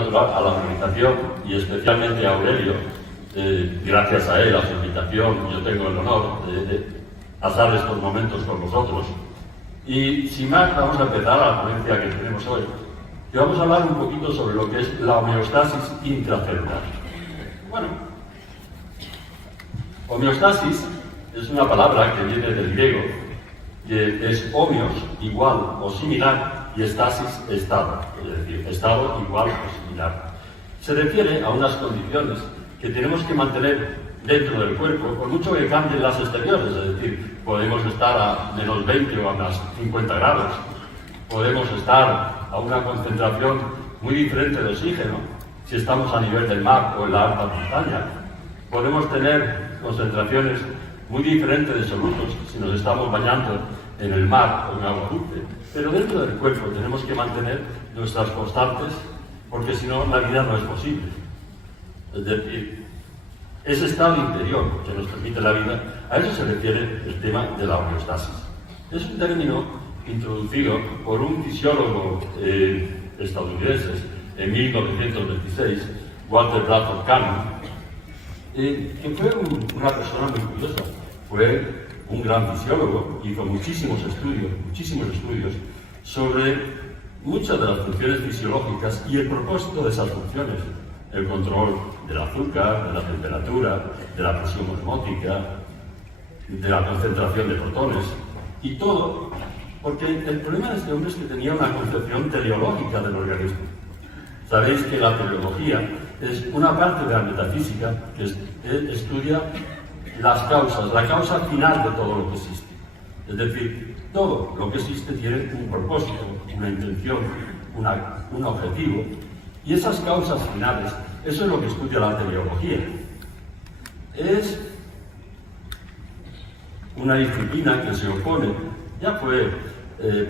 natural a la organización y especialmente a Aurelio. Gracias a él, a su invitación, yo tengo el honor de pasar estos momentos con vosotros. Y sin más, vamos a empezar a la ponencia que tenemos hoy. Y vamos a hablar un poquito sobre lo que es la homeostasis intracelular. Bueno, homeostasis es una palabra que viene del griego, que es homeos, igual o similar, y estasis, estado, es decir, estado igual o similar. Se refiere a unas condiciones que tenemos que mantener dentro del cuerpo, por mucho que cambien las exteriores, es decir, podemos estar a menos 20 o a más 50 grados, podemos estar a una concentración muy diferente de oxígeno, si estamos a nivel del mar o en la alta montaña, podemos tener concentraciones muy diferentes de solutos si nos estamos bañando en el mar o en agua dulce, pero dentro del cuerpo tenemos que mantener nuestras constantes, porque si no la vida no es posible. Es decir, ese estado interior que nos permite la vida, a eso se refiere el tema de la homeostasis. Es un término introducido por un fisiólogo estadounidense en 1926, Walter Bradford Cannon, que fue una persona muy curiosa. Fue un gran fisiólogo, hizo muchísimos estudios sobre muchas de las funciones fisiológicas y el propósito de esas funciones. El control del azúcar, de la temperatura, de la presión osmótica, de la concentración de protones, y todo porque el problema de este hombre es que tenía una concepción teleológica del organismo. Sabéis que la teleología es una parte de la metafísica que estudia las causas, la causa final de todo lo que existe. Es decir, todo lo que existe tiene un propósito, una intención, un objetivo, y esas causas finales, eso es lo que estudia la teleología. Es una disciplina que se opone, ya fue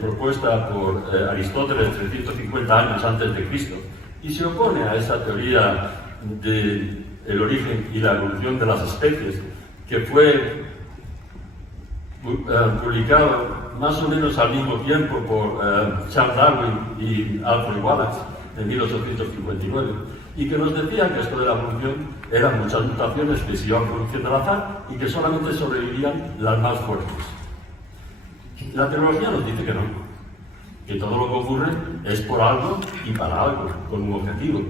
propuesta por Aristóteles 350 años antes de Cristo, y se opone a esa teoría del origen y la evolución de las especies, que fue publicado más o menos al mismo tiempo por Charles Darwin y Alfred Wallace en 1859, y que nos decía que esto de la evolución eran muchas mutaciones que se iban produciendo al azar y que solamente sobrevivían las más fuertes. La teleología nos dice que no, que todo lo que ocurre es por algo y para algo, con un objetivo.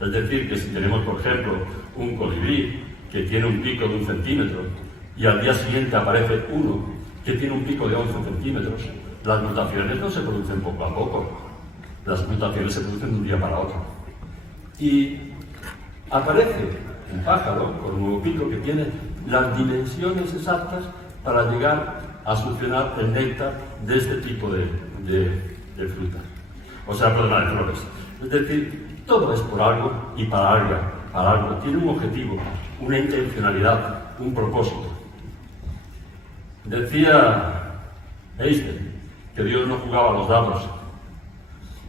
Es decir, que si tenemos, por ejemplo, un colibrí que tiene un pico de 1 centímetro y al día siguiente aparece uno que tiene un pico de 11 centímetros, las mutaciones no se producen poco a poco, las mutaciones se producen de un día para otro. Y aparece un pájaro con un nuevo pico que tiene las dimensiones exactas para llegar a succionar el néctar de este tipo de fruta. O sea, perdona, de flores. Es decir, todo es por algo y para algo. Tiene un objetivo, una intencionalidad, un propósito. Decía Einstein que Dios no jugaba a los dados.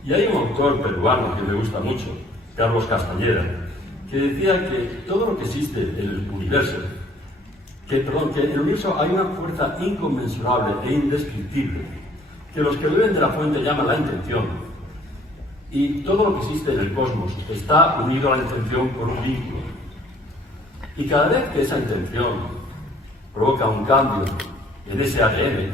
Y hay un autor peruano que me gusta mucho, Carlos Castañeda, que decía que todo lo que existe en el universo, que en el universo hay una fuerza inconmensurable e indescriptible, que los que beben de la fuente llaman la intención, y todo lo que existe en el cosmos está unido a la intención por un vínculo. Y cada vez que esa intención provoca un cambio en ese ADN,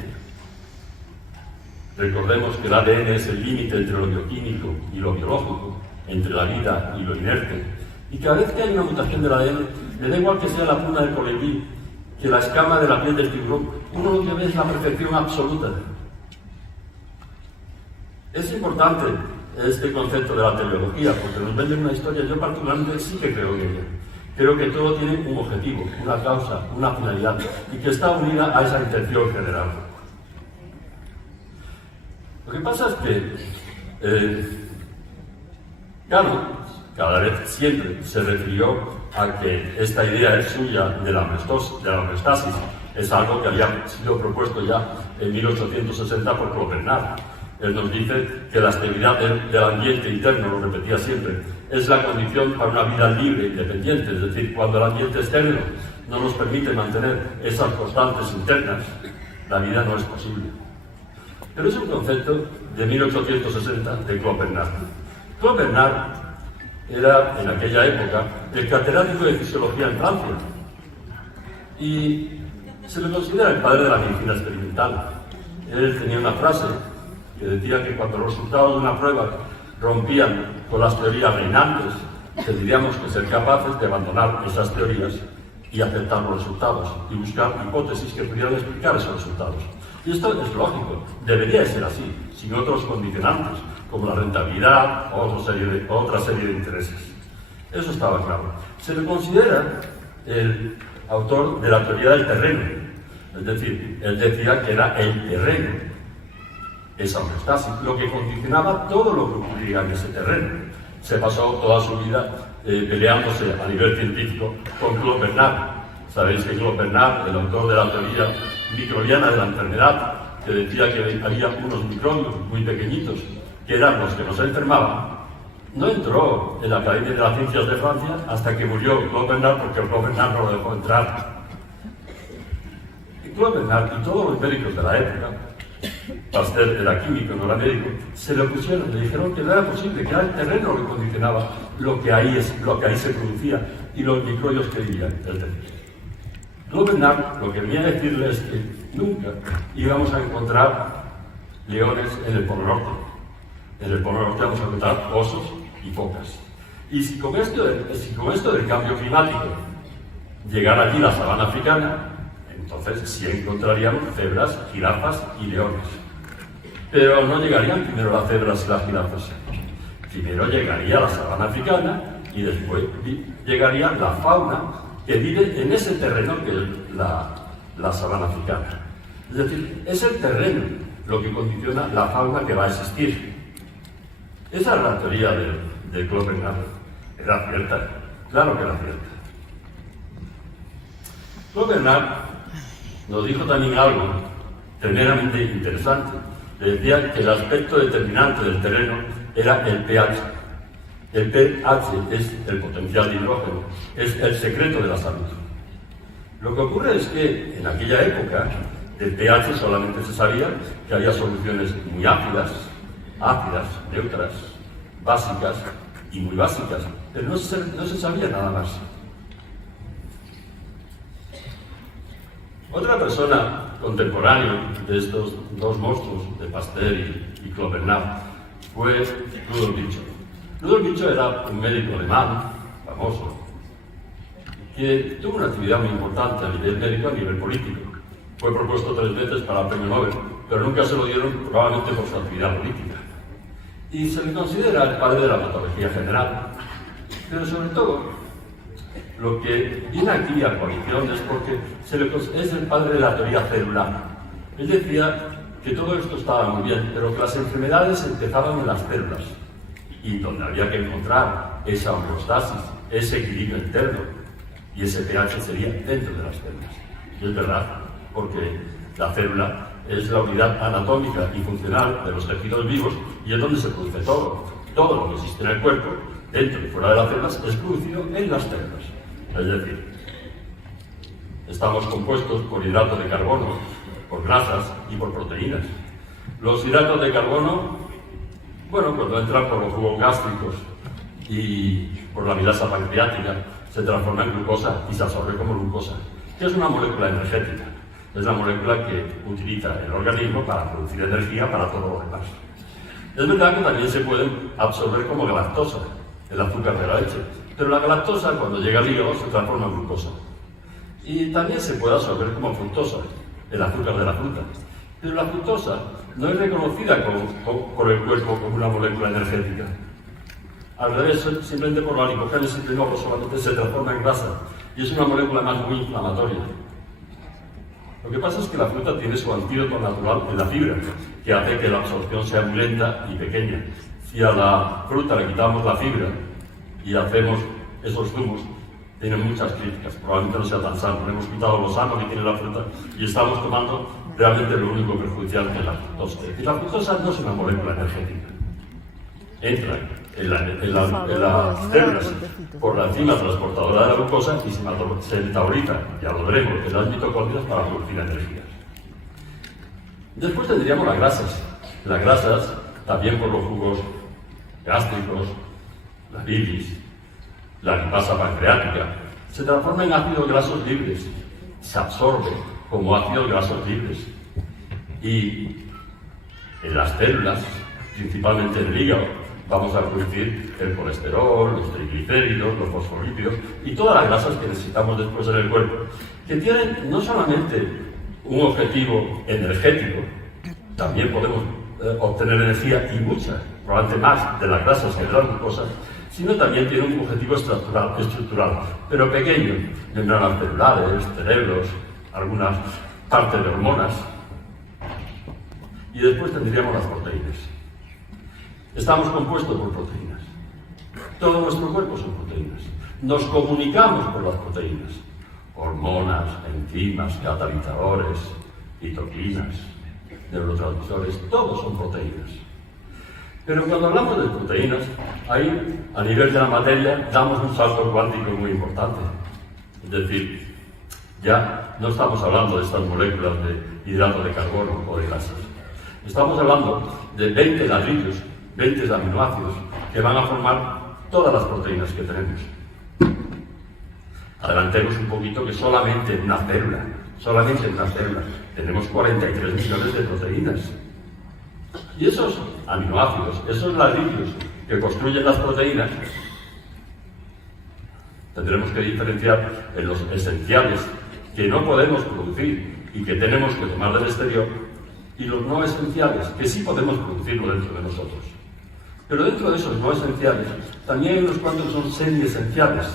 recordemos que el ADN es el límite entre lo bioquímico y lo biológico, entre la vida y lo inerte, y cada vez que hay una mutación del ADN, me da igual que sea la pluma del colibrí, que la escama de la piel del tiburón, uno lo que ve es la perfección absoluta. Es importante este concepto de la teleología, porque nos venden una historia. Yo particularmente sí que creo en ella. Creo que todo tiene un objetivo, una causa, una finalidad, y que está unida a esa intención general. Lo que pasa es que cada vez siempre se refirió a que esta idea suya de la homeostasis es algo que había sido propuesto ya en 1860 por Claude Bernard. Él nos dice que la estabilidad del ambiente interno, lo repetía siempre, es la condición para una vida libre e independiente. Es decir, cuando el ambiente externo no nos permite mantener esas constantes internas, la vida no es posible. Pero es un concepto de 1860 de Claude Bernard. Claude Bernard era, en aquella época, el catedrático de fisiología en Francia. Y se le considera el padre de la medicina experimental. Él tenía una frase que decía que cuando los resultados de una prueba rompían con las teorías reinantes, tendríamos que ser capaces de abandonar esas teorías y aceptar los resultados y buscar hipótesis que pudieran explicar esos resultados. Y esto es lógico, debería ser así, sin otros condicionantes, como la rentabilidad o otra serie de intereses. Eso estaba claro. Se le considera el autor de la teoría del terreno, es decir, él decía que era el terreno, esa homeostasis, lo que condicionaba todo lo que ocurría en ese terreno. Se pasó toda su vida peleándose a nivel científico con Claude Bernard. Sabéis que Claude Bernard, el autor de la teoría microbiana de la enfermedad, que decía que había unos microbios muy pequeñitos que eran los que nos enfermaban, no entró en la Academia de las Ciencias de Francia hasta que murió Claude Bernard, porque Claude Bernard no lo dejó entrar. Y Claude Bernard y todos los médicos de la época, Pasteur era químico, no era médico, se le opusieron, le dijeron que no era posible, que era el terreno lo que condicionaba lo que ahí se producía y los microbios que vivían. Es decir, Claude Bernard lo que venía a decirle es que nunca íbamos a encontrar leones en el Polo Norte. En el Polo Norte vamos a encontrar osos y focas. Y si con esto del cambio climático llegara allí la sabana africana, entonces sí encontraríamos cebras, jirafas y leones. Pero no llegarían primero las cebras y las jirafas. Primero llegaría la sabana africana y después llegaría la fauna que vive en ese terreno que es la sabana africana. Es decir, es el terreno lo que condiciona la fauna que va a existir. Esa es la teoría de Claude Bernard. Era cierta, claro que era cierta. Claude Bernard nos dijo también algo tremendamente interesante. Le decía que el aspecto determinante del terreno era el pH. El pH es el potencial de hidrógeno, es el secreto de la salud. Lo que ocurre es que en aquella época del pH solamente se sabía que había soluciones muy ácidas, neutras, básicas y muy básicas, pero no se sabía nada más. Otra persona contemporánea de estos dos monstruos, de Pasteur y Claude Bernard, fue Rudolf Virchow. Rudolf Virchow era un médico alemán, famoso, que tuvo una actividad muy importante a nivel médico, a nivel político. Fue propuesto 3 veces para el premio Nobel, pero nunca se lo dieron probablemente por su actividad política. Y se le considera el padre de la patología general. Pero sobre todo, lo que viene aquí a coalición es porque es el padre de la teoría celular. Él decía que todo esto estaba muy bien, pero que las enfermedades empezaban en las células y donde había que encontrar esa homeostasis, ese equilibrio interno y ese pH sería dentro de las células. Y es verdad, porque la célula es la unidad anatómica y funcional de los tejidos vivos y es donde se produce todo. Todo lo que existe en el cuerpo, dentro y fuera de las células, es producido en las células. Es decir, estamos compuestos por hidratos de carbono, por grasas y por proteínas. Los hidratos de carbono, bueno, cuando entran por los jugos gástricos y por la amilasa pancreática, se transforma en glucosa y se absorbe como glucosa, que es una molécula energética. Es la molécula que utiliza el organismo para producir energía para todo lo demás. Es verdad que también se pueden absorber como galactosa, el azúcar de la leche, pero la galactosa cuando llega al hígado se transforma en glucosa. Y también se puede absorber como fructosa, el azúcar de la fruta. Pero la fructosa no es reconocida por el cuerpo como una molécula energética. Al revés, simplemente por la glicogénesis de nuevo solamente se transforma en grasa y es una molécula más muy inflamatoria. Lo que pasa es que la fruta tiene su antídoto natural en la fibra, que hace que la absorción sea muy lenta y pequeña. Si a la fruta le quitamos la fibra y hacemos esos zumos, tienen muchas críticas, probablemente no sea tan sano. Le hemos quitado lo sano que tiene la fruta y estamos tomando realmente lo único perjudicial que es la fructosa. Y la fructosa no es una molécula energética. Entra en las células por la enzima transportadora de la glucosa y se metaboliza, ya lo veremos, en las mitocondrias para producir energía. Después tendríamos las grasas. Las grasas, también por los jugos gástricos, la bilis, la lipasa pancreática, se transforma en ácidos grasos libres, se absorbe como ácidos grasos libres. Y en las células, principalmente en el hígado, vamos a producir el colesterol, los triglicéridos, los fosfolípidos y todas las grasas que necesitamos después en el cuerpo, que tienen no solamente un objetivo energético, también podemos obtener energía y mucha, probablemente más de las grasas que de las glucosas, sino también tiene un objetivo estructural, pero pequeño, membranas celulares, cerebros, algunas partes de hormonas. Y después tendríamos las proteínas. Estamos compuestos por proteínas. Todo nuestro cuerpo son proteínas. Nos comunicamos por las proteínas. Hormonas, enzimas, catalizadores, citoquinas, neurotransmisores, todos son proteínas. Pero cuando hablamos de proteínas, ahí, a nivel de la materia, damos un salto cuántico muy importante. Es decir, ya no estamos hablando de estas moléculas de hidratos de carbono o de grasas. Estamos hablando de 20 ladrillos, 20 aminoácidos, que van a formar todas las proteínas que tenemos. Adelantemos un poquito que solamente en una célula, tenemos 43 millones de proteínas. Y esos aminoácidos, esos ladrillos que construyen las proteínas, tendremos que diferenciar en los esenciales que no podemos producir y que tenemos que tomar del exterior, y los no esenciales, que sí podemos producirlo dentro de nosotros. Pero dentro de esos no esenciales, también hay unos cuantos que son semiesenciales.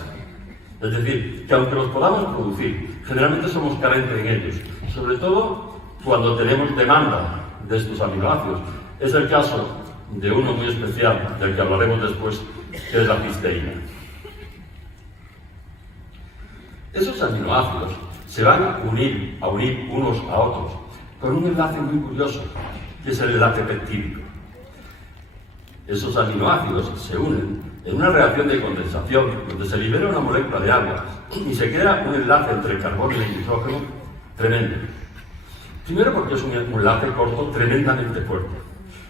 Es decir, que aunque los podamos producir, generalmente somos carentes en ellos, sobre todo cuando tenemos demanda de estos aminoácidos. Es el caso de uno muy especial, del que hablaremos después, que es la cisteína. Esos aminoácidos se van a unir unos a otros con un enlace muy curioso, que es el enlace peptídico. Esos aminoácidos se unen en una reacción de condensación, donde se libera una molécula de agua y se crea un enlace entre el carbono y el nitrógeno tremendo. Primero, porque es un enlace corto tremendamente fuerte.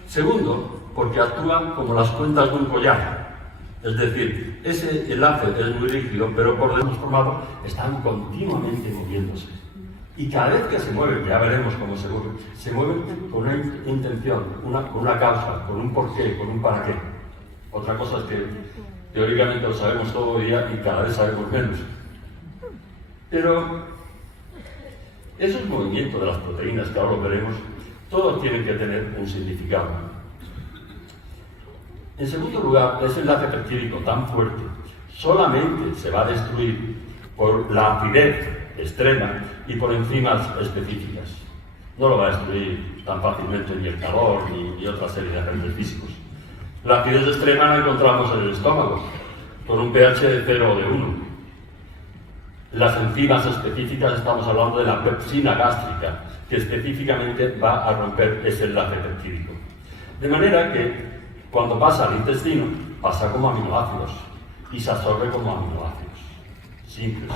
Segundo, porque actúan como las cuentas de un collar. Es decir, ese enlace es muy rígido, pero por dentro formado están continuamente moviéndose. Y cada vez que se mueven, ya veremos cómo se mueven con una intención, con una causa, con un porqué, con un para qué. Otra cosa es que teóricamente lo sabemos todo el día y cada vez sabemos menos. Pero esos movimientos de las proteínas, que ahora lo veremos, todos tienen que tener un significado. En segundo lugar, ese enlace peptídico tan fuerte solamente se va a destruir por la acidez extrema y por enzimas específicas. No lo va a destruir tan fácilmente ni el calor ni otra serie de agentes físicos. La acidez extrema la encontramos en el estómago, con un pH de 0 o de 1. Las enzimas específicas, estamos hablando de la pepsina gástrica, que específicamente va a romper ese enlace peptídico. De manera que cuando pasa al intestino, pasa como aminoácidos y se absorbe como aminoácidos simples.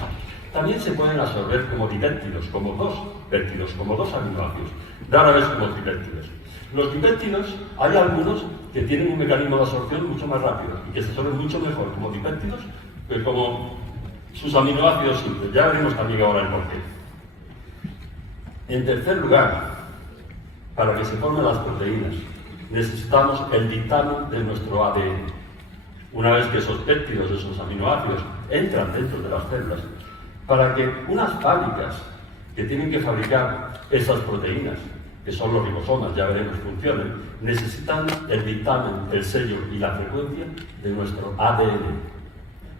También se pueden absorber como dipéptidos, como dos péptidos, como dos aminoácidos, rara vez como tripéptidos. Los dipéptidos, hay algunos que tienen un mecanismo de absorción mucho más rápido y que se absorben mucho mejor como dipéptidos que como sus aminoácidos simples. Ya veremos también ahora el porqué. En tercer lugar, para que se formen las proteínas, necesitamos el dictamen de nuestro ADN. Una vez que esos péptidos, esos aminoácidos, entran dentro de las células, para que unas fábricas que tienen que fabricar esas proteínas, que son los ribosomas, ya veremos, funcionen, necesitan el dictamen, el sello y la frecuencia de nuestro ADN.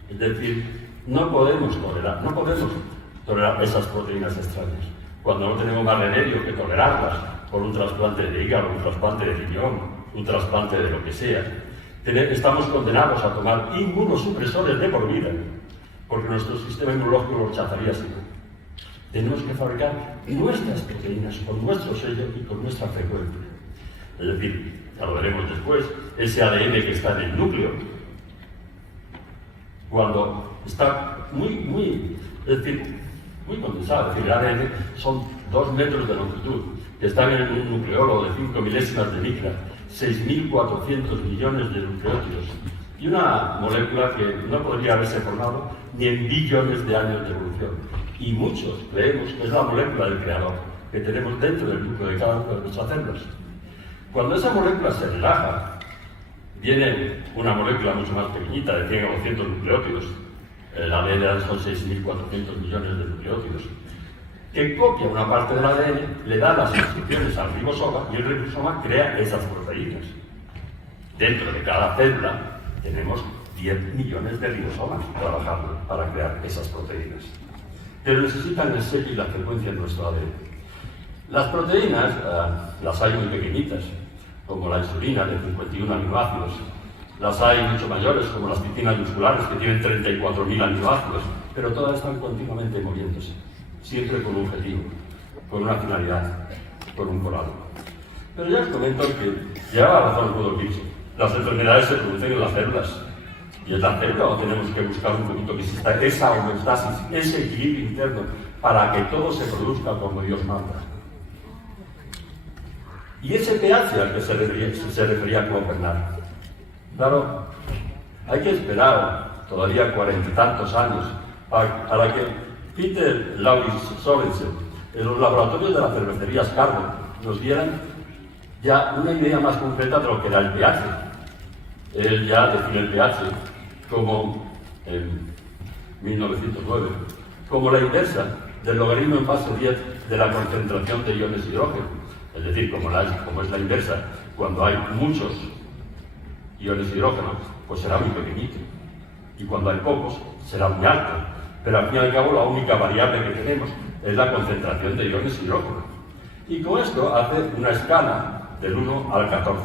Es decir, no podemos tolerar esas proteínas extrañas. Cuando no tenemos más remedio que tolerarlas por un trasplante de hígado, un trasplante de riñón, un trasplante de lo que sea, estamos condenados a tomar inmunosupresores de por vida, porque nuestro sistema inmunológico lo rechazaría así. Tenemos que fabricar nuestras proteínas con nuestro sello y con nuestra frecuencia. Es decir, ya lo veremos después, ese ADN que está en el núcleo, cuando está muy condensado, es decir, el ADN son 2 metros de longitud, que están en un nucleolo de 5 milésimas de micra, 6.400 millones de nucleótidos, y una molécula que no podría haberse formado ni en billones de años de evolución. Y muchos creemos que es la molécula del creador, que tenemos dentro del núcleo de cada una de nuestras células. Cuando esa molécula se relaja, viene una molécula mucho más pequeñita, de 100 a 200 nucleótidos, el ADN son 6.400 millones de nucleótidos, que copia una parte del ADN, le da las instrucciones al ribosoma y el ribosoma crea esas proteínas. Dentro de cada célula tenemos 10 millones de ribosomas trabajando para crear esas proteínas. Pero necesitan el sello y la frecuencia de nuestro ADN. Las proteínas las hay muy pequeñitas, como la insulina de 51 aminoácidos. Las hay mucho mayores, como las pitinas musculares, que tienen 34.000 aminoácidos, pero todas están continuamente moviéndose, siempre con un objetivo, con una finalidad, con un corado. Pero ya os comento que lleva razón Rudolf Virchow. Las enfermedades se producen en las células, y en la célula tenemos que buscar un poquito que exista esa homeostasis, ese equilibrio interno, para que todo se produzca como Dios manda. Y ese pH al que se refería Claude Bernard. Claro, hay que esperar todavía 40 y tantos años para que Peter Lauritz Sorensen, en los laboratorios de la cervecería Scarbo, nos dieran ya una idea más concreta de lo que era el pH. Él ya define el pH como, en 1909, como la inversa del logaritmo en base 10 de la concentración de iones hidrógeno. Es decir, como es la inversa, cuando hay muchos iones hidrógeno, pues será muy pequeñito. Y cuando hay pocos, será muy alto. Pero al fin y al cabo, la única variable que tenemos es la concentración de iones hidrógeno. Y con esto hace una escala del 1 al 14.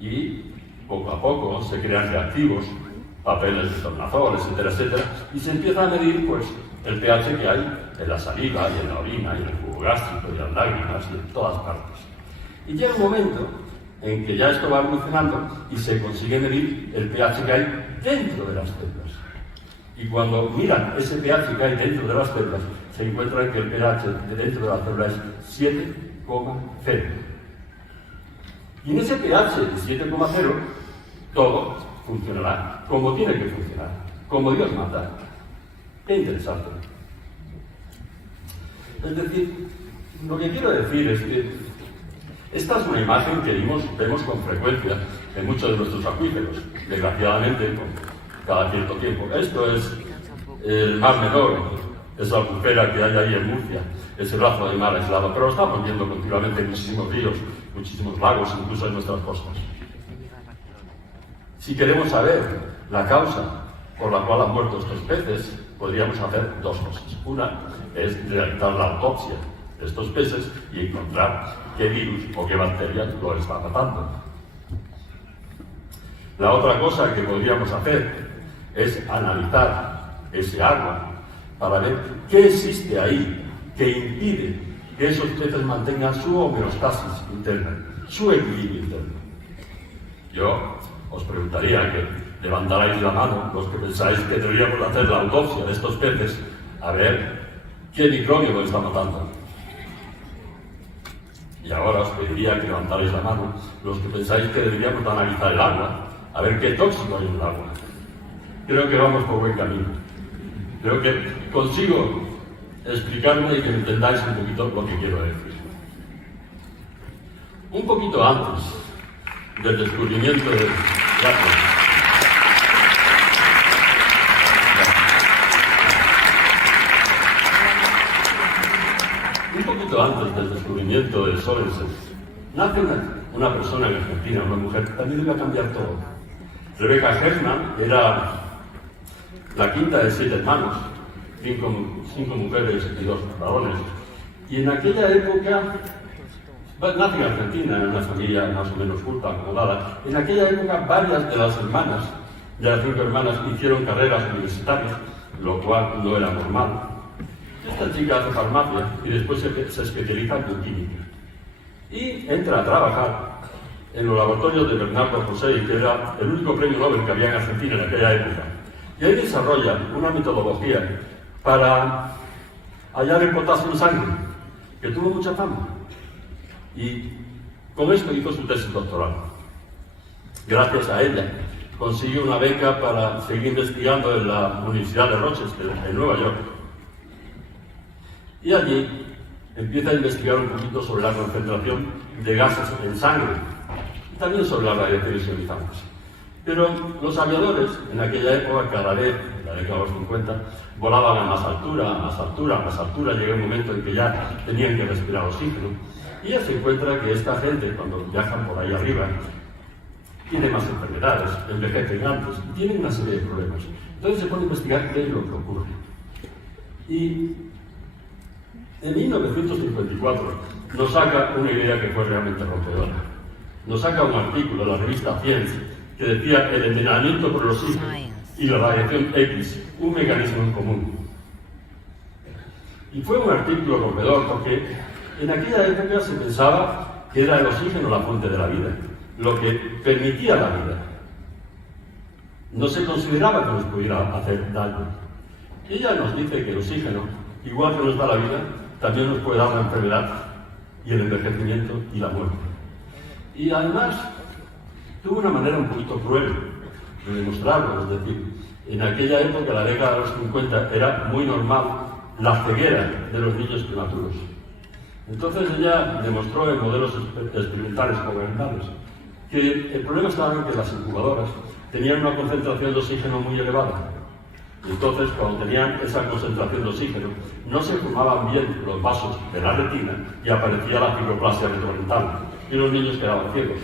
Y poco a poco se crean reactivos, papeles de tornazol, etcétera, etcétera, y se empieza a medir, pues, el pH que hay en la saliva, y en la orina, y en el jugo gástrico, y en las lágrimas, y en todas partes. Y llega un momento en que ya esto va evolucionando y se consigue medir el pH que hay dentro de las células. Y cuando miran ese pH que hay dentro de las células, se encuentran que el pH de dentro de las células es 7,0. Y en ese pH de 7,0, todo funcionará como tiene que funcionar, como Dios manda. Qué interesante. Es decir, lo que quiero decir es que esta es una imagen que vemos con frecuencia en muchos de nuestros acuíferos, desgraciadamente, cada cierto tiempo. Esto es el Mar Menor, esa albufera que hay ahí en Murcia, ese brazo de mar aislado, pero lo estamos viendo continuamente en muchísimos ríos, muchísimos lagos, incluso en nuestras costas. Si queremos saber la causa por la cual han muerto estos peces, podríamos hacer dos cosas. Una es realizar la autopsia de estos peces y encontrar qué virus o qué bacteria lo está matando. La otra cosa que podríamos hacer es analizar ese agua para ver qué existe ahí que impide que esos peces mantengan su homeostasis interna, su equilibrio interno. Yo os preguntaría que levantarais la mano los que pensáis que deberíamos hacer la autopsia de estos peces a ver qué microbio lo está matando. Y ahora os pediría que levantarais la mano los que pensáis que deberíamos analizar el agua a ver qué tóxico hay en el agua. Creo que vamos por buen camino. Creo que consigo explicarme y que entendáis un poquito lo que quiero decir. Un poquito antes del descubrimiento del Un poquito antes del descubrimiento del Sorensen, nace una persona en Argentina, una mujer que también iba a cambiar todo. Rebecca Hershman era la quinta de 7 hermanos, 5 mujeres y 2 varones. Y en aquella época, nace en Argentina, en una familia más o menos culta, acomodada. En aquella época, varias de las hermanas, de las 5 hermanas, hicieron carreras universitarias, lo cual no era normal. Esta chica hace farmacia y después se especializa en bioquímica. Y entra a trabajar en los laboratorios de Bernardo José, que era el único premio Nobel que había en Argentina en aquella época. Y ahí desarrolla una metodología para hallar el potasio en sangre, que tuvo mucha fama. Y con esto hizo su tesis doctoral. Gracias a ella, consigue una beca para seguir investigando en la Universidad de Rochester, en Nueva York. Y allí empieza a investigar un poquito sobre la concentración de gases en sangre y también sobre las radiaciones ionizantes. Pero los aviadores, en aquella época, cada vez, en la década de los 50, volaban a más altura, a más altura, a más altura. Llega un momento en que ya tenían que respirar oxígeno. Y ya se encuentra que esta gente, cuando viajan por ahí arriba, tiene más enfermedades, envejecen antes, tienen una serie de problemas. Entonces se pone a investigar qué es lo que ocurre. Y en 1954 nos saca una idea que fue realmente rompedora. Nos saca un artículo de la revista Science que decía el envenenamiento por el oxígeno y la radiación X, un mecanismo en común. Y fue un artículo rompedor porque en aquella época se pensaba que era el oxígeno la fuente de la vida, lo que permitía la vida. No se consideraba que nos pudiera hacer daño. Ella nos dice que el oxígeno, igual que nos da la vida, también nos puede dar la enfermedad y el envejecimiento y la muerte. Y además tuvo una manera un poquito cruel de demostrarlo, es decir, en aquella época, la década de los 50, era muy normal la ceguera de los niños prematuros. Entonces ella demostró en modelos experimentales convencionales que el problema estaba en que las incubadoras tenían una concentración de oxígeno muy elevada. Entonces, cuando tenían esa concentración de oxígeno, no se formaban bien los vasos de la retina y aparecía la fibroplasia retrodental y los niños quedaban ciegos.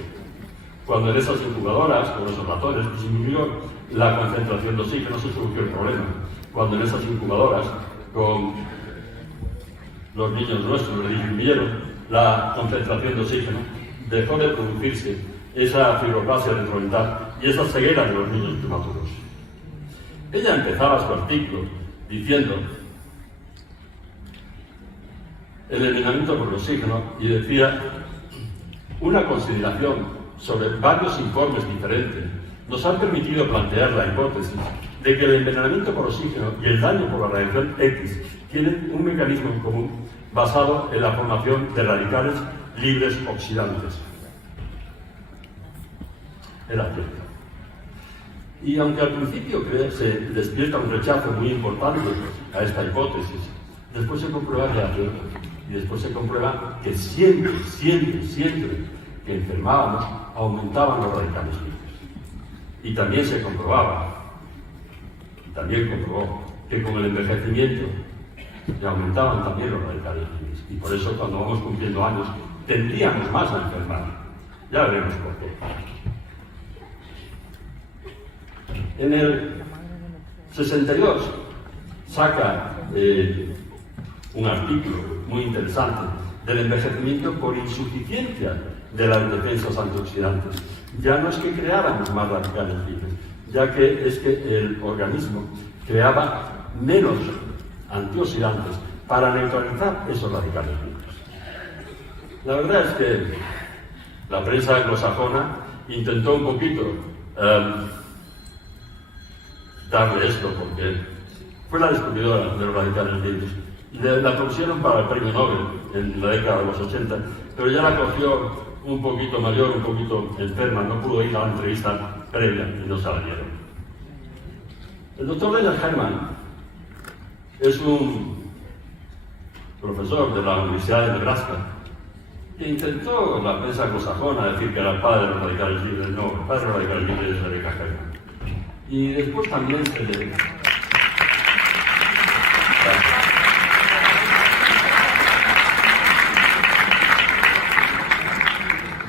Cuando en esas incubadoras, con los ratones, disminuyó la concentración de oxígeno, se solucionó el problema. Cuando en esas incubadoras, con los niños nuestros, disminuyeron la concentración de oxígeno, dejó de producirse esa fibroplasia retrodental y esa ceguera de los niños prematuros. Ella empezaba su artículo diciendo el envenenamiento por el oxígeno y decía una consideración sobre varios informes diferentes nos han permitido plantear la hipótesis de que el envenenamiento por oxígeno y el daño por la radiación X tienen un mecanismo en común basado en la formación de radicales libres oxidantes. Era cierto. Y aunque al principio se despierta un rechazo muy importante a esta hipótesis, después se comprueba que era cierto. Y después se comprueba que siempre que enfermábamos, aumentaban los radicales libres. Y también se comprobaba, comprobó que con el envejecimiento aumentaban también los radicales libres. Y por eso cuando vamos cumpliendo años, tendríamos más a enfermar. Ya veremos por qué. En el 62 saca un artículo muy interesante del envejecimiento por insuficiencia de las defensas antioxidantes. Ya no es que creáramos más radicales libres, ya que es que el organismo creaba menos antioxidantes para neutralizar esos radicales libres. La verdad es que la prensa anglosajona intentó un poquito darle esto, porque fue la descubridora de los radicales libres. La propusieron para el premio Nobel en la década de los 80, pero ya la cogió un poquito mayor, un poquito enferma, no pudo ir a la entrevista previa y no se la dieron. El doctor Leonard Herman es un profesor de la Universidad de Nebraska que intentó en la prensa anglosajona decir que era el padre de los radicales libres. No, el padre de los radicales libres es Rebecca Herman. Y después también se le...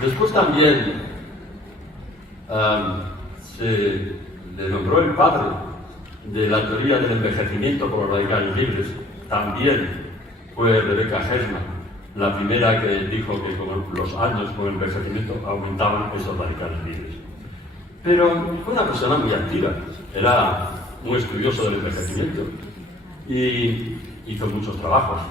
Después también se le nombró el padre de la teoría del envejecimiento por los radicales libres. También fue Rebecca Herman, la primera que dijo que con los años, con el envejecimiento, aumentaban esos radicales libres. Pero fue una persona muy activa, era un estudioso del envejecimiento y hizo muchos trabajos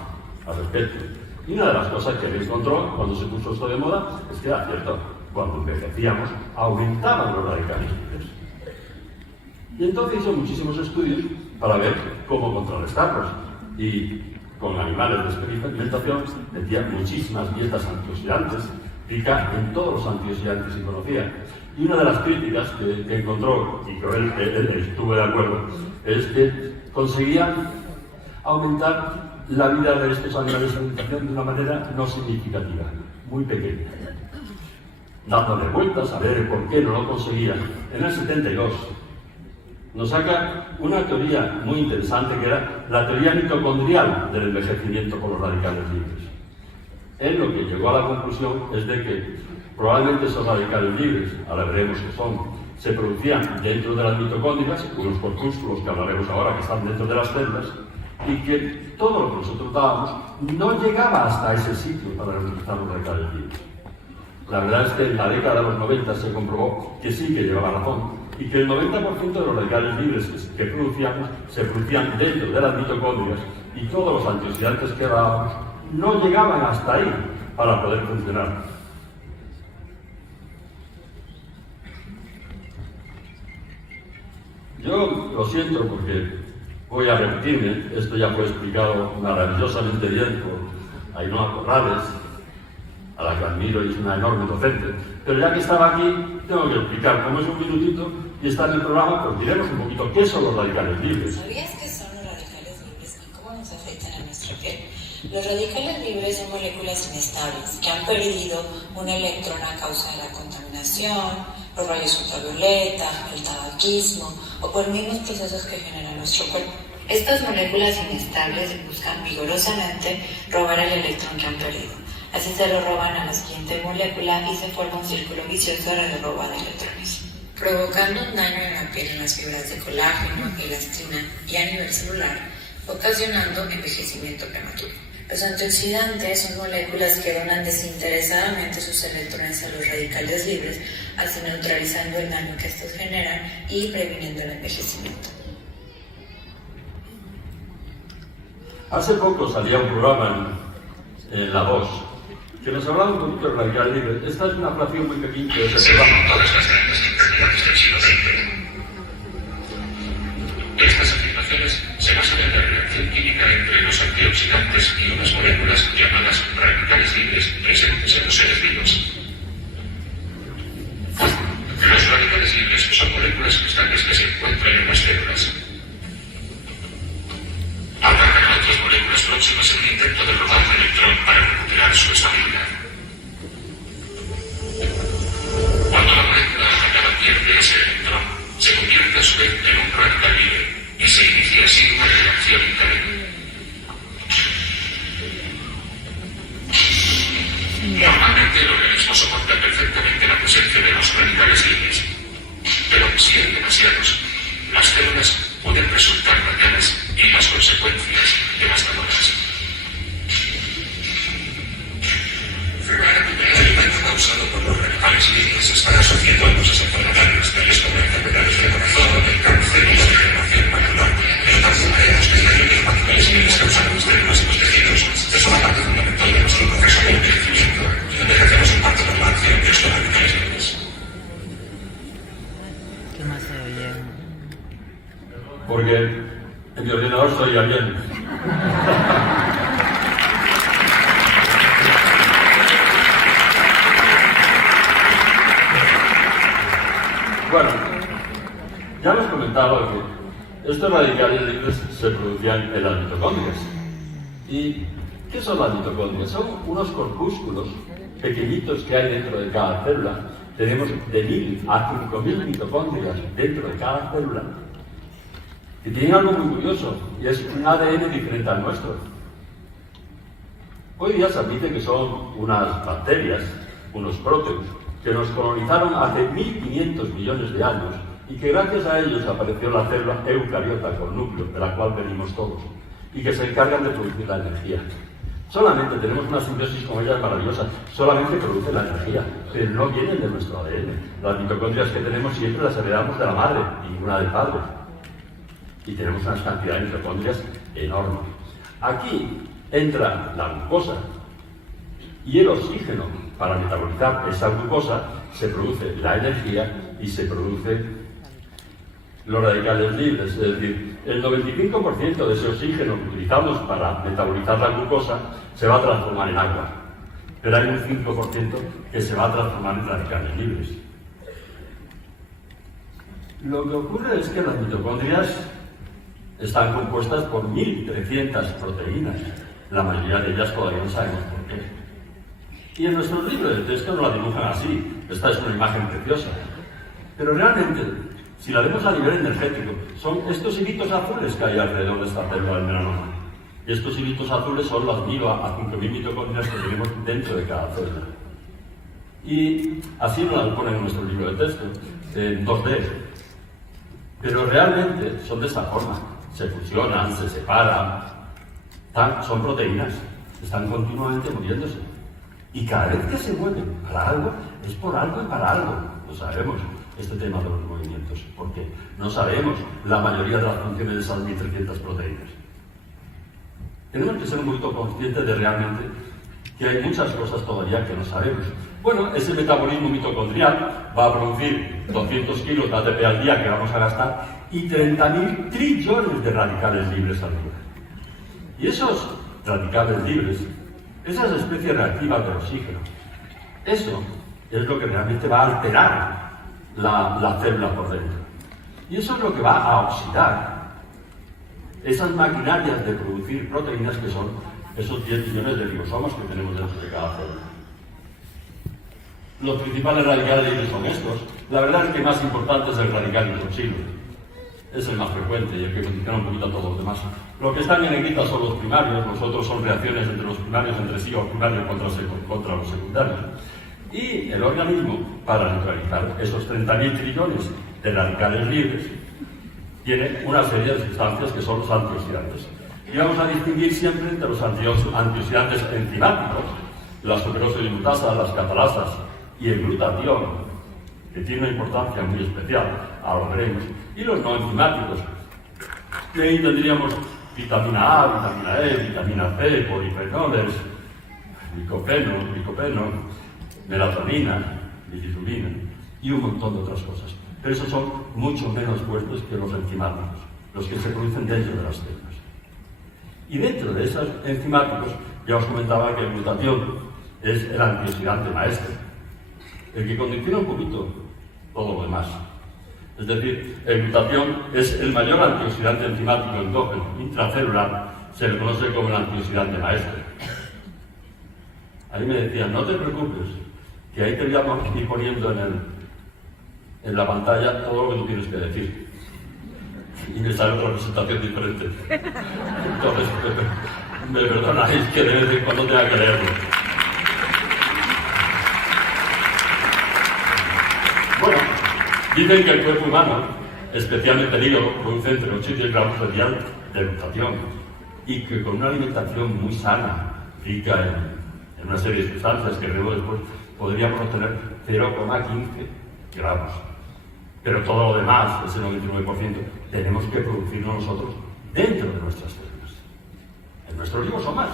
al respecto. Y una de las cosas que él encontró cuando se puso esto de moda es que era cierto, cuando envejecíamos aumentaban los radicales libres. Y entonces hizo muchísimos estudios para ver cómo contrarrestarlos. Y con animales de experimentación metía muchísimas dietas antioxidantes, rica en todos los antioxidantes que conocía. Y una de las críticas que encontró, y con él estuvo de acuerdo, es que conseguían aumentar la vida de estos animales de alimentación de una manera no significativa, muy pequeña. Dándole vueltas a ver por qué no lo conseguían, en el 72 nos saca una teoría muy interesante que era la teoría mitocondrial del envejecimiento por los radicales libres. Él lo que llegó a la conclusión es de que probablemente esos radicales libres, ahora veremos qué son, se producían dentro de las mitocondrias, unos corpúsculos que hablaremos ahora que están dentro de las células, y que todo lo que nosotros dábamos no llegaba hasta ese sitio para realizar los radicales libres. La verdad es que en la década de los 90 se comprobó que sí que llevaba razón y que el 90% de los radicales libres que producíamos se producían dentro de las mitocondrias y todos los antioxidantes que dábamos no llegaban hasta ahí para poder funcionar. Yo lo siento porque voy a repetirme, esto ya fue explicado maravillosamente bien por Ainhoa Corrales, a la que admiro y es una enorme docente, pero ya que estaba aquí, tengo que explicar, como es un minutito y está en el programa, pues diremos un poquito qué son los radicales libres. ¿Sabías qué son los radicales libres y cómo nos afectan a nuestra piel? Los radicales libres son moléculas inestables que han perdido un electrón a causa de la contaminación, los rayos ultravioleta, el tabaquismo o por mismos procesos que genera nuestro cuerpo. Estas moléculas inestables buscan vigorosamente robar el electrón que han perdido. Así se lo roban a la siguiente molécula y se forma un círculo vicioso de robo de electrones, provocando un daño en la piel, en las fibras de colágeno, elastina y a nivel celular, ocasionando envejecimiento prematuro. Los antioxidantes son moléculas que donan desinteresadamente sus electrones a los radicales libres, así neutralizando el daño que estos generan y previniendo el envejecimiento. Hace poco salía un programa en La Voz que nos hablaba un poquito de radicales libres. Esta es una fracción muy pequeña de ese programa. Todas las grandes enfermedades del siglo XX. Estas afirmaciones se basan en la reacción química entre los antioxidantes y unas moléculas llamadas radicales libres presentes en los seres vivos. Los radicales libres son moléculas cristales que se encuentran en las células. Atacan a otras moléculas próximas en el intento de robar el electrón para recuperar su estabilidad. Cuando la molécula atacada pierde ese electrón, se convierte a su vez en un radical libre y se inicia así una reacción en cadena. Normalmente el organismo soporta perfectamente la presencia de los radicales libres, pero si hay demasiados, las células pueden resultar dañadas y las consecuencias devastadoras. El daño causado por los radicales libres está asociado a muchas enfermedades, tales como enfermedades del corazón, el cáncer y la degeneración macular. Pero también creemos que el daño de los radicales libres causados en células y los tejidos es una parte fundamental de nuestro proceso de envejecimiento, donde ejercemos un parte de la acción de estos radicales libres. ¿Qué más se oye? Porque en mi ordenador se oía bien. Bueno, ya les comentaba que estos radicales libres se producían en las mitocondrias. ¿Y qué son las mitocondrias? Son unos corpúsculos pequeñitos que hay dentro de cada célula. Tenemos de 1000 a 5000 mitocondrias dentro de cada célula. Y tienen algo muy curioso, y es un ADN diferente al nuestro. Hoy día se admite que son unas bacterias, unos proteus, que nos colonizaron hace 1500 millones de años y que gracias a ellos apareció la célula eucariota con núcleo, de la cual venimos todos, y que se encargan de producir la energía. Solamente tenemos una simbiosis con ellas maravillosa, solamente producen la energía, pero no vienen de nuestro ADN. Las mitocondrias que tenemos siempre las heredamos de la madre, ninguna del padre. Y tenemos unas cantidades de mitocondrias enormes. Aquí entra la glucosa y el oxígeno. Para metabolizar esa glucosa se produce la energía y se producen los radicales libres. Es decir, el 95% de ese oxígeno que utilizamos para metabolizar la glucosa se va a transformar en agua. pero hay un 5% que se va a transformar en radicales libres. Lo que ocurre es que las mitocondrias están compuestas por 1.300 proteínas. La mayoría de ellas todavía no sabemos por qué. Y en nuestro libro de texto nos la dibujan así. Esta es una imagen preciosa. Pero realmente, si la vemos a nivel energético, son estos hilitos azules que hay alrededor de esta célula del melanoma. Y estos hilitos azules son las 1.000 a 5.000 mitocondrias que tenemos dentro de cada célula. Y así nos las ponen en nuestro libro de texto, en 2D. Pero realmente son de esta forma. Se fusionan, se separan. Son proteínas. Están continuamente moviéndose. Y cada vez que se mueven para algo, es por algo y para algo. Lo sabemos, este tema de los movimientos. Porque no sabemos la mayoría de las funciones de esas 1.300 proteínas. Tenemos que ser un poquito conscientes de realmente que hay muchas cosas todavía que no sabemos. Bueno, ese metabolismo mitocondrial va a producir 200 kilos de ATP al día que vamos a gastar y 30.000 trillones de radicales libres al día. Y esos radicales libres, esas especies reactivas del oxígeno, eso es lo que realmente va a alterar la célula por dentro. Y eso es lo que va a oxidar esas maquinarias de producir proteínas que son esos 10 millones de ribosomas que tenemos dentro de cada célula. Los principales radicales libres son estos. La verdad es que el más importante es el radical hidroxilo. Es el más frecuente y el que condiciona un poquito a todos los demás. Lo que están en negrita son los primarios, los otros son reacciones entre los primarios entre sí o primarios contra los secundarios. Y el organismo, para neutralizar esos 30.000 trillones de radicales libres, tiene una serie de sustancias que son los antioxidantes. Y vamos a distinguir siempre entre los antioxidantes enzimáticos, la superoxidimutasa, las catalasas y el glutatión, que tiene una importancia muy especial, ahora lo veremos, y los no enzimáticos. Y ahí tendríamos vitamina A, vitamina E, vitamina C, polifenoles, licopeno, melatonina, licisulina y un montón de otras cosas. Pero esos son mucho menos fuertes que los enzimáticos, los que se producen dentro de las células. Y dentro de esos enzimáticos, ya os comentaba que el glutatión es el antioxidante maestro, el que condiciona un poquito todo lo demás. Es decir, el glutatión es el mayor antioxidante enzimático endógeno, intracelular, se le conoce como el antioxidante maestro. Ahí me decían, no te preocupes, que ahí te voy a ir poniendo en la pantalla todo lo que tú tienes que decir. Y me sale otra presentación diferente. Entonces, me perdonáis que de vez en cuando tenga que leerlo. Bueno, dicen que el cuerpo humano, especialmente el hígado, produce entre 8 y 10 gramos al día de glutatión y que con una alimentación muy sana, rica en una serie de sustancias que luego después podríamos obtener 0,15 gramos. Pero todo lo demás, ese 99%, tenemos que producirlo nosotros dentro de nuestras células, en nuestros ribosomas.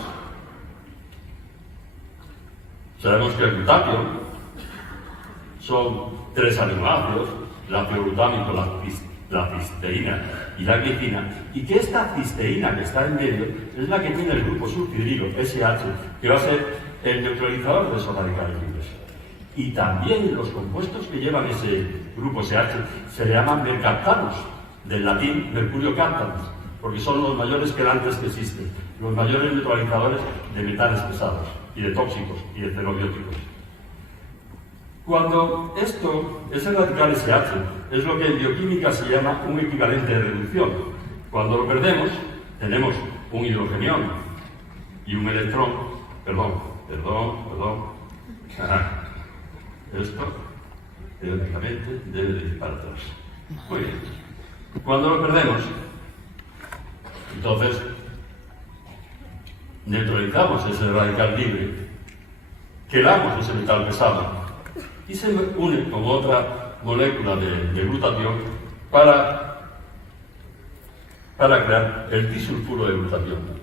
Sabemos que el glutatión son 3 aminoácidos, el ácido glutámico, la cisteína y la glicina, y que esta cisteína que está en medio es la que tiene el grupo sulfhidrilo, SH, que va a ser el neutralizador de esos radicales libres. Y también los compuestos que llevan ese grupo SH se le llaman mercaptanos, del latín mercurio captanos, porque son los mayores quelantes que existen, los mayores neutralizadores de metales pesados, y de tóxicos, y de xenobióticos. Cuando ese radical SH, es lo que en bioquímica se llama un equivalente de reducción. Cuando lo perdemos, tenemos un hidrogenión y un electrón, perdón. Esto, teóricamente, debe de ir para atrás. Muy bien. Cuando lo perdemos, entonces neutralizamos ese radical libre, quelamos ese metal pesado y se une con otra molécula de glutatión para crear el disulfuro de glutatión.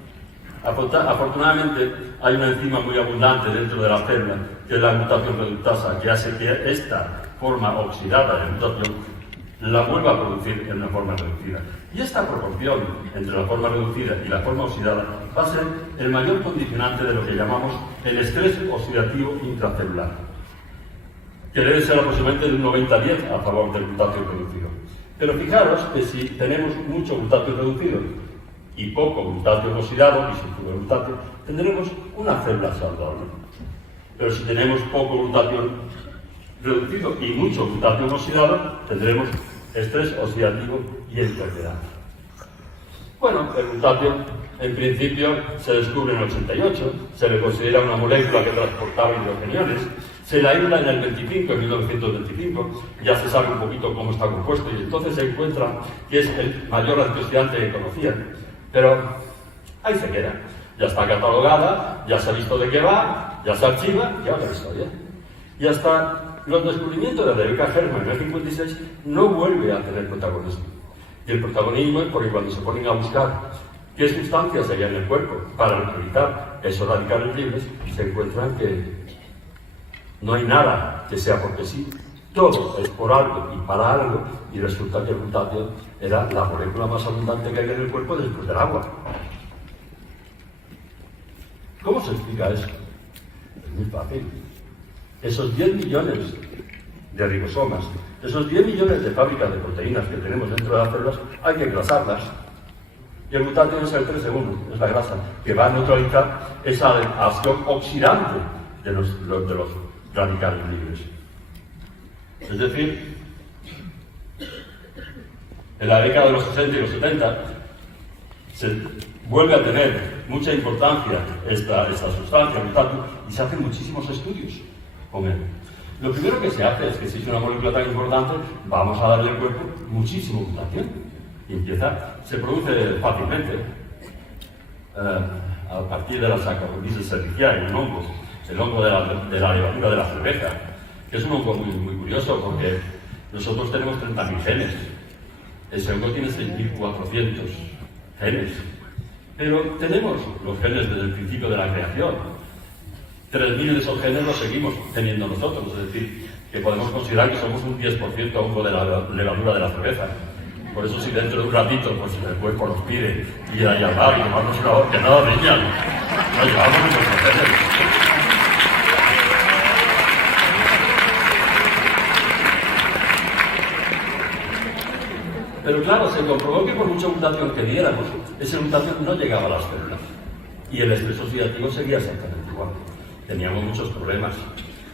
Afortunadamente hay una enzima muy abundante dentro de la célula, que es la glutatión reductasa, que hace que esta forma oxidada de glutatión la vuelva a producir en una forma reducida. Y esta proporción entre la forma reducida y la forma oxidada va a ser el mayor condicionante de lo que llamamos el estrés oxidativo intracelular, que debe ser aproximadamente de un 90-10 a favor del glutatio reducido. Pero fijaros que si tenemos mucho glutatio reducido y poco glutatio oxidado, y sulfuro de glutatio, tendremos una célula saludable. Pero si tenemos poco glutatio reducido y mucho glutatio oxidado, tendremos estrés oxidativo y enfermedad. Bueno, el glutatio en principio se descubre en el 88, se le considera una molécula que transportaba hidrogeniones, se la aísla en el 25, en 1925, ya se sabe un poquito cómo está compuesto y entonces se encuentra que es el mayor antioxidante que conocían. Pero ahí se queda, ya está catalogada, ya se ha visto de qué va, ya se archiva y ahora la historia. Y hasta los descubrimientos de Rebecca Herrmann en el 56 no vuelve a tener protagonismo. Y el protagonismo es porque cuando se ponen a buscar qué sustancias hay en el cuerpo para neutralizar esos radicales libres, se encuentran que no hay nada que sea porque sí, todo es por algo y para algo, y resulta que el glutatio era la molécula más abundante que hay en el cuerpo después del agua. ¿Cómo se explica eso? Es muy fácil. Esos 10 millones de ribosomas, esos 10 millones de fábricas de proteínas que tenemos dentro de las células, hay que engrasarlas. Y el glutatio es el 3 de 1, es la grasa, que va a neutralizar esa acción oxidante de los radicales libres. Es decir, en la década de los 60 y los 70 se vuelve a tener mucha importancia esta sustancia, el glutatio, y se hacen muchísimos estudios con él. Lo primero que se hace es que si es una molécula tan importante, vamos a darle al cuerpo muchísimo glutatio. Y se produce fácilmente a partir de la Saccharomyces cerevisiae, un hongo, el hongo de la levadura de la cerveza, que es un hongo muy curioso porque nosotros tenemos 30.000 genes, ese hongo tiene 6.400 genes, pero tenemos los genes desde el principio de la creación. 3.000 de esos genes los seguimos teniendo nosotros, es decir, que podemos considerar que somos un 10% hongo de la levadura de la cerveza. Por eso si dentro de un ratito pues el cuerpo nos pide ir a llamar y tomarnos una hora, que nada niña, no llevamos muchos genes. Pero claro, se comprobó que por mucho glutatio que diéramos, ese glutatio no llegaba a las células. Y el estrés oxidativo seguía exactamente igual. Teníamos muchos problemas.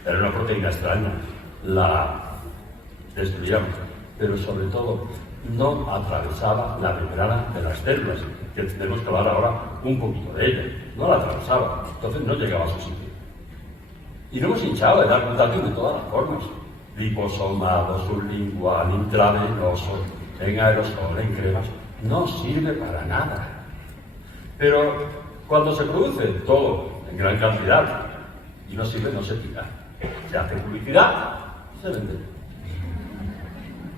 Era una proteína extraña. La destruíamos. Pero sobre todo, no atravesaba la membrana de las células, que tenemos que hablar ahora un poquito de ella. No la atravesaba. Entonces no llegaba a su sitio. Y no hemos hinchado de dar glutatio de todas las formas. Liposomado, sublingual, intravenoso, en aerosol, en cremas. No sirve para nada. Pero cuando se produce todo en gran cantidad y no sirve, no se tira. Se hace publicidad, se vende.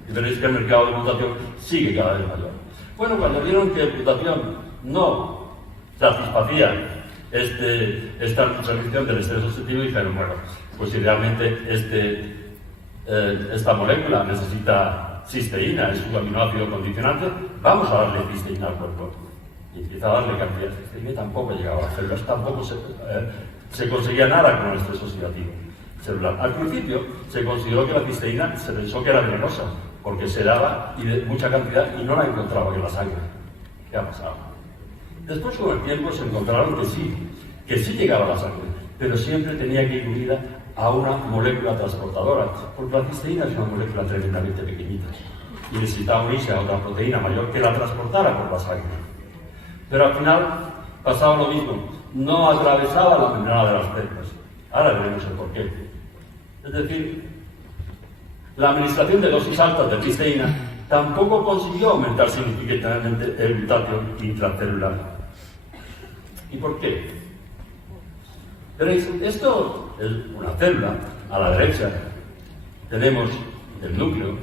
Y veréis que el mercado de glutatión sigue cada vez mayor. Bueno, cuando vieron que el glutatión no satisfacía esta restricción del estrés oxidativo, dijeron, bueno, pues si realmente esta molécula necesita cisteína, es un aminoácido condicionante, vamos a darle cisteína al cuerpo. Y empieza a darle cantidad de cisteína y tampoco llegaba a las células, tampoco se conseguía nada con el estrés oxidativo celular. Al principio se consideró que la cisteína se pensó que era venenosa, porque se daba y de mucha cantidad y no la encontraba en la sangre. ¿Qué ha pasado? Después con el tiempo se encontraron que sí llegaba a la sangre, pero siempre tenía que ir unida a una molécula transportadora, porque la cisteína es una molécula tremendamente pequeñita y necesitaba unirse a otra proteína mayor que la transportara por la sangre. Pero al final pasaba lo mismo, no atravesaba la membrana de las células. Ahora veremos el porqué. Es decir, la administración de dosis altas de cisteína tampoco consiguió aumentar significativamente el glutatio intracelular. ¿Y por qué? Veréis, esto es una célula. A la derecha tenemos el núcleo,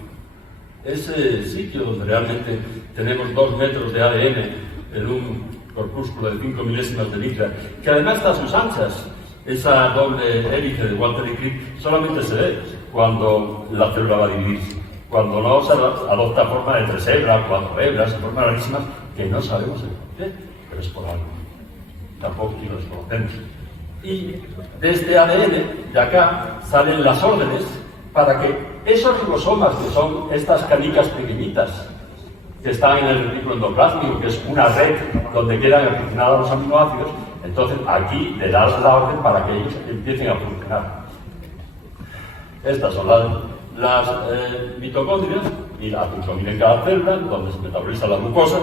ese sitio donde realmente tenemos 2 metros de ADN en un corpúsculo de 5 milésimas de micra, que además está a sus anchas. Esa doble hélice de Walter y Crick solamente se ve cuando la célula va a dividirse. cuando no se adopta forma de 3 hebras, 4 hebras, formas rarísimas, que no sabemos el por qué, pero es por algo. Tampoco ni los conocemos. Y de este ADN, de acá, salen las órdenes para que esos ribosomas, que son estas canicas pequeñitas, que están en el retículo endoplásmico, que es una red donde quedan almacenados los aminoácidos, entonces aquí le das la orden para que ellos empiecen a funcionar. Estas son las mitocondrias, y la glucómina en cada célula, donde se metaboliza la glucosa,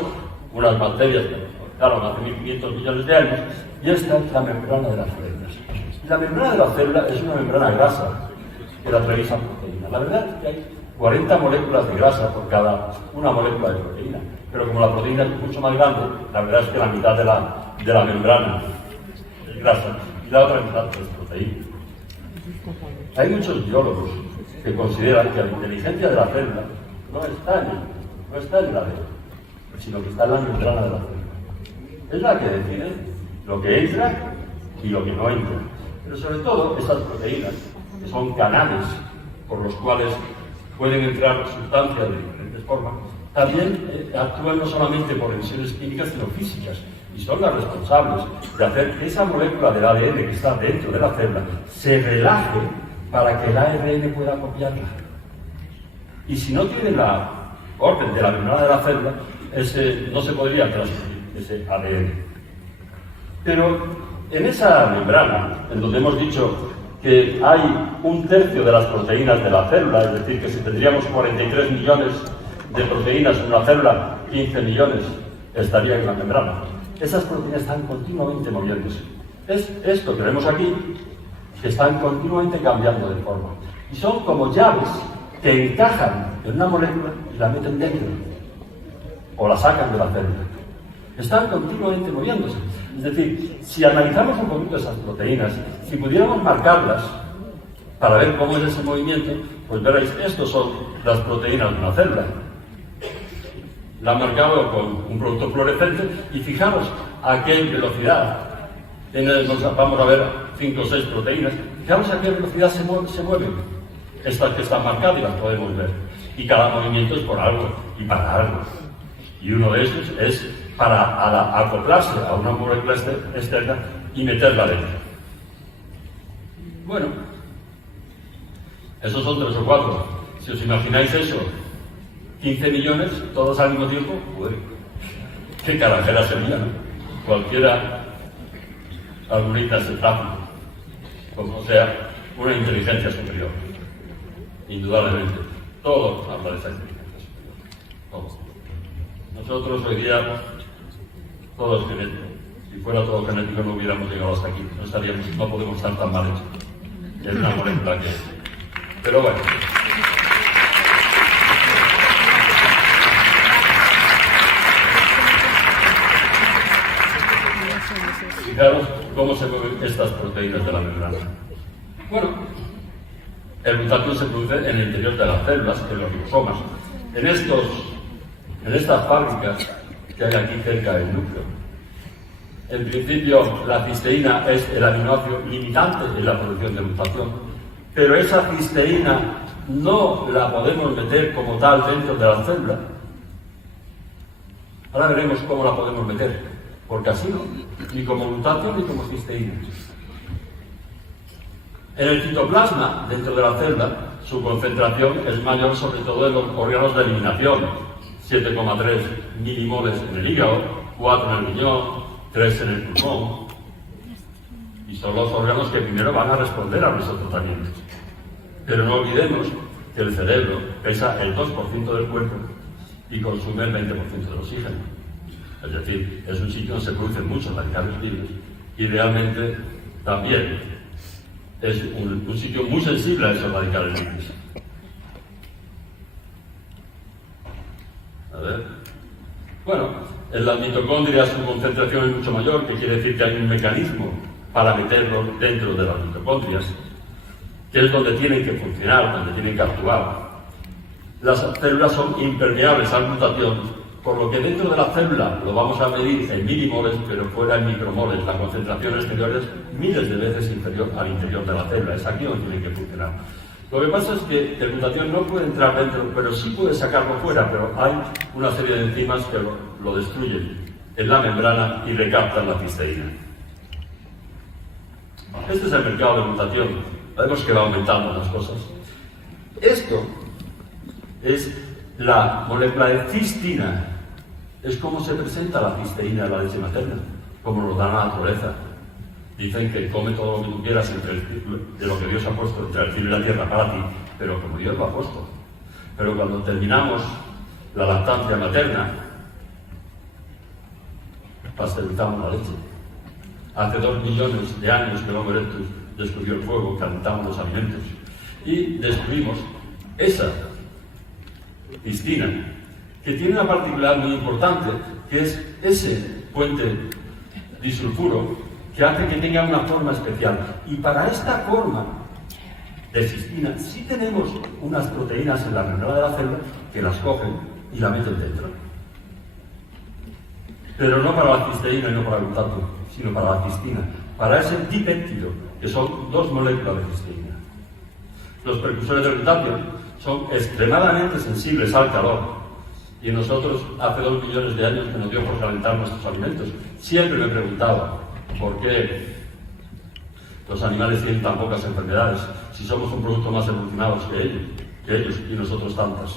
unas bacterias que claro, hace 1500 millones de años, y esta es la membrana de las células. Y la membrana de la célula es una membrana grasa que la atraviesa proteína. La verdad es que hay 40 moléculas de grasa por cada una molécula de proteína, pero como la proteína es mucho más grande, la verdad es que la mitad de la membrana es grasa y la otra mitad es proteína. Hay muchos biólogos que consideran que la inteligencia de la célula no está en el ADN, sino que está en la membrana de la célula. Es la que decide lo que entra y lo que no entra. Pero sobre todo estas proteínas, que son canales por los cuales pueden entrar sustancias de diferentes formas, también actúan no solamente por emisiones químicas, sino físicas, y son las responsables de hacer que esa molécula del ADN que está dentro de la célula se relaje para que el ARN pueda copiarla. Y si no tiene la orden de la membrana de la célula, no se podría transferir ese ADN. Pero en esa membrana, en donde hemos dicho que hay 1/3 de las proteínas de la célula, es decir, que si tendríamos 43 millones de proteínas en una célula, 15 millones estarían en la membrana. Esas proteínas están continuamente moviéndose. Es esto que vemos aquí, que están continuamente cambiando de forma. Y son como llaves que encajan en una molécula y la meten dentro, o la sacan de la célula. Están continuamente moviéndose. Es decir, si analizamos un poquito esas proteínas, si pudiéramos marcarlas para ver cómo es ese movimiento, pues veréis, estos son las proteínas de una célula. La han marcado con un producto fluorescente y fijaros a qué velocidad. Vamos a ver 5 o 6 proteínas. Fijaros a qué velocidad se mueven. Estas que están marcadas y las podemos ver. Y cada movimiento es por algo y para algo. Y uno de esos es para acoplarse a una molécula externa y meterla dentro. Bueno, esos son 3 o 4. Si os imagináis eso, 15 millones, todos al mismo tiempo, pues, qué carajera sería, ¿no? Cualquiera, algoritmo de tráfico, como sea, una inteligencia superior. Indudablemente, todos hablan de esa inteligencia superior. Todos. Nosotros hoy día, todo es genético. Si fuera todo genético no hubiéramos llegado hasta aquí. No podemos estar tan mal hechos. Es una molécula que... Pero bueno. Fijaros cómo se mueven estas proteínas de la membrana. Bueno, el glutatión se produce en el interior de las células, en los ribosomas. En estas fábricas que hay aquí cerca del núcleo. En principio, la cisteína es el aminoácido limitante en la producción de glutatión, pero esa cisteína no la podemos meter como tal dentro de la célula. Ahora veremos cómo la podemos meter, porque así no, ni como glutatión ni como cisteína. En el citoplasma, dentro de la célula, su concentración es mayor sobre todo en los órganos de eliminación, 7,3 milimoles en el hígado, 4 en el riñón, 3 en el pulmón. Y son los órganos que primero van a responder a nuestros tratamientos. Pero no olvidemos que el cerebro pesa el 2% del cuerpo y consume el 20% del oxígeno. Es decir, es un sitio donde se producen muchos radicales libres y realmente también es un sitio muy sensible a esos radicales libres. A ver. Bueno, en las mitocondrias su concentración es mucho mayor, que quiere decir que hay un mecanismo para meterlo dentro de las mitocondrias, que es donde tienen que funcionar, donde tienen que actuar. Las células son impermeables al glutatión, por lo que dentro de la célula lo vamos a medir en milimoles, pero fuera en micromoles. La concentración exterior es miles de veces inferior al interior de la célula. Es aquí donde tienen que funcionar. Lo que pasa es que el glutatión no puede entrar dentro, pero sí puede sacarlo fuera, pero hay una serie de enzimas que lo destruyen en la membrana y recaptan la cisteína. Este es el mercado de glutatión. Vemos que va aumentando las cosas. Esto es la molécula de cistina. Es como se presenta la cisteína en la leche materna, como nos da la naturaleza. Dicen que come todo lo que tú quieras de lo que Dios ha puesto entre el cielo y la tierra para ti, pero como Dios lo ha puesto. Pero cuando terminamos la lactancia materna, pasteurizamos la leche. Hace 2 millones de años que el Homo erectus descubrió el fuego, calentamos los alimentos y destruimos esa cistina, que tiene una particularidad muy importante, que es ese puente disulfuro que hace que tenga una forma especial. Y para esta forma de cistina sí tenemos unas proteínas en la membrana de la célula que las cogen y la meten dentro. Pero no para la cisteína y no para el glutato, sino para la cistina, para ese dipéptido, que son 2 moléculas de cisteína. Los precursores del glutatión son extremadamente sensibles al calor, y nosotros hace 2 millones de años que nos dio por calentar nuestros alimentos. Siempre me preguntaba por qué los animales tienen tan pocas enfermedades, si somos un producto más evolucionados que ellos y nosotros tantas.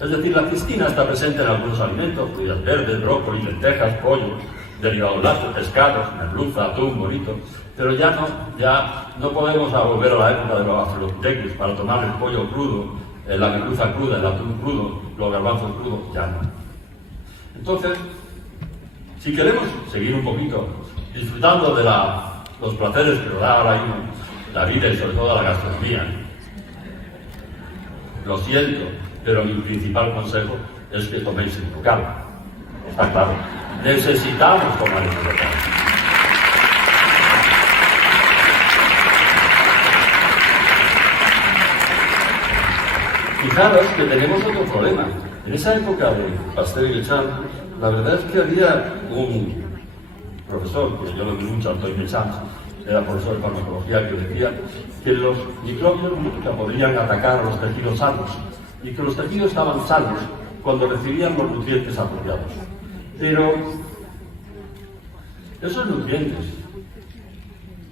Es decir, la cistina está presente en algunos alimentos, judías verdes, brócoli, lentejas, pollo, derivados lácteos, pescados, merluza, atún, bonito, pero ya no podemos volver a la época de los australopithecus para tomar el pollo crudo, la merluza cruda, el atún crudo, los garbanzos crudos, ya no. Entonces, si queremos seguir un poquito disfrutando de los placeres que nos da ahora mismo la vida y sobre todo la gastronomía, lo siento, pero mi principal consejo es que toméis en local. Está claro. Necesitamos tomar en local. Fijaros que tenemos otro problema. En esa época de Pasteur y Lechamp, la verdad es que había un profesor, que yo lo vi mucho, Antoine Lechamp, era profesor de farmacología, que decía que los microbios nunca podrían atacar a los tejidos sanos y que los tejidos estaban sanos cuando recibían los nutrientes apropiados. Pero esos nutrientes,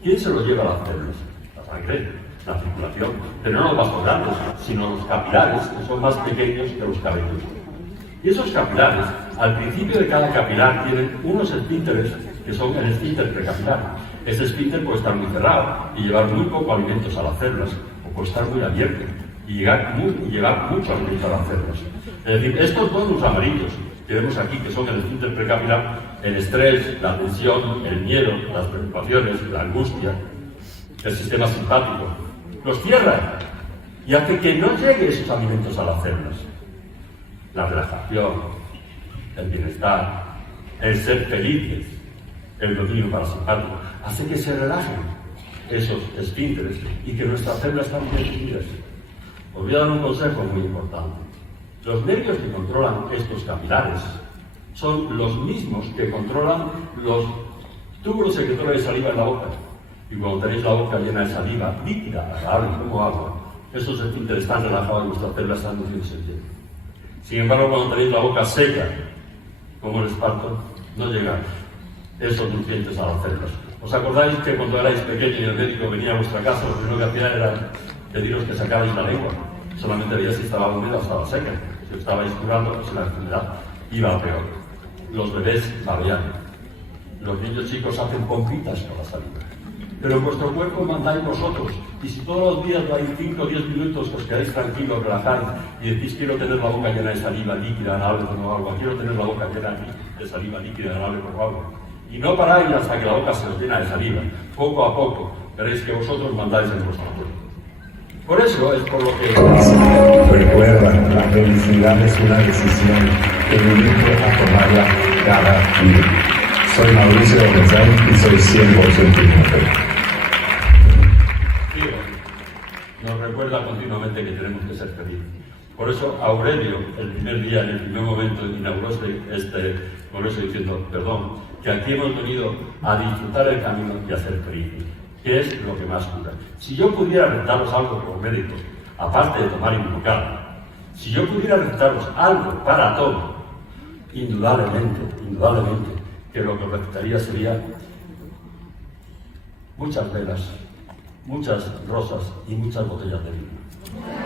¿quién se los lleva a las células? La sangre, la circulación, pero no los vasos grandes, sino los capilares, que son más pequeños que los cabellos. Y esos capilares, al principio de cada capilar, tienen unos esfínteres que son el esfínter precapilar. Ese esfínter puede estar muy cerrado y llevar muy poco alimentos a las células, o puede estar muy abierto y llevar mucho alimento a las células. Es decir, estos tonos amarillos que vemos aquí, que son el esfínter precapilar, el estrés, la tensión, el miedo, las preocupaciones, la angustia, el sistema simpático, los cierra y hace que no lleguen esos alimentos a las células. La relajación, el bienestar, el ser felices, el dominio parasimpático, hace que se relajen esos esfínteres y que nuestras células están bien definidas. Os voy a dar un consejo muy importante. Los nervios que controlan estos capilares son los mismos que controlan los túbulos secretorios de saliva en la boca. Y cuando tenéis la boca llena de saliva líquida, agradable como agua, esos esfínteres están relajados y vuestras células están nutriéndose bien. Sin embargo, cuando tenéis la boca seca, como el esparto, no llegan esos nutrientes a las células. ¿Os acordáis que cuando erais pequeños y el médico venía a vuestra casa, lo primero que hacía era pediros que sacabais la lengua? Solamente veía si estaba húmeda o estaba seca. Si estabais curando, pues la enfermedad iba a peor. Los bebés babean. Los niños chicos hacen pompitas con la saliva. Pero en vuestro cuerpo mandáis vosotros. Y si todos los días vais 5 o 10 minutos que os quedáis tranquilos, relajáis y decís quiero tener la boca llena de saliva líquida, agradable como agua, quiero tener la boca llena de saliva líquida, agradable como agua. Y no paráis hasta que la boca se os llena de saliva. Poco a poco veréis que vosotros mandáis en vuestro cuerpo. Por eso es por lo que... Recuerda, la felicidad es una decisión que me invito a tomarla cada día. Soy Mauricio de Lechamp y soy 100% inocente. Nos recuerda continuamente que tenemos que ser felices. Por eso Aurelio, el primer día, en el primer momento, inauguró este congreso diciendo, perdón, que aquí hemos venido a disfrutar el camino y a ser felices. que es lo que más cura. Si yo pudiera recetaros algo como médico, aparte de tomar Inmunocal, si yo pudiera recetaros algo para todo, indudablemente, que lo que os recetaría sería muchas velas, muchas rosas y muchas botellas de vino.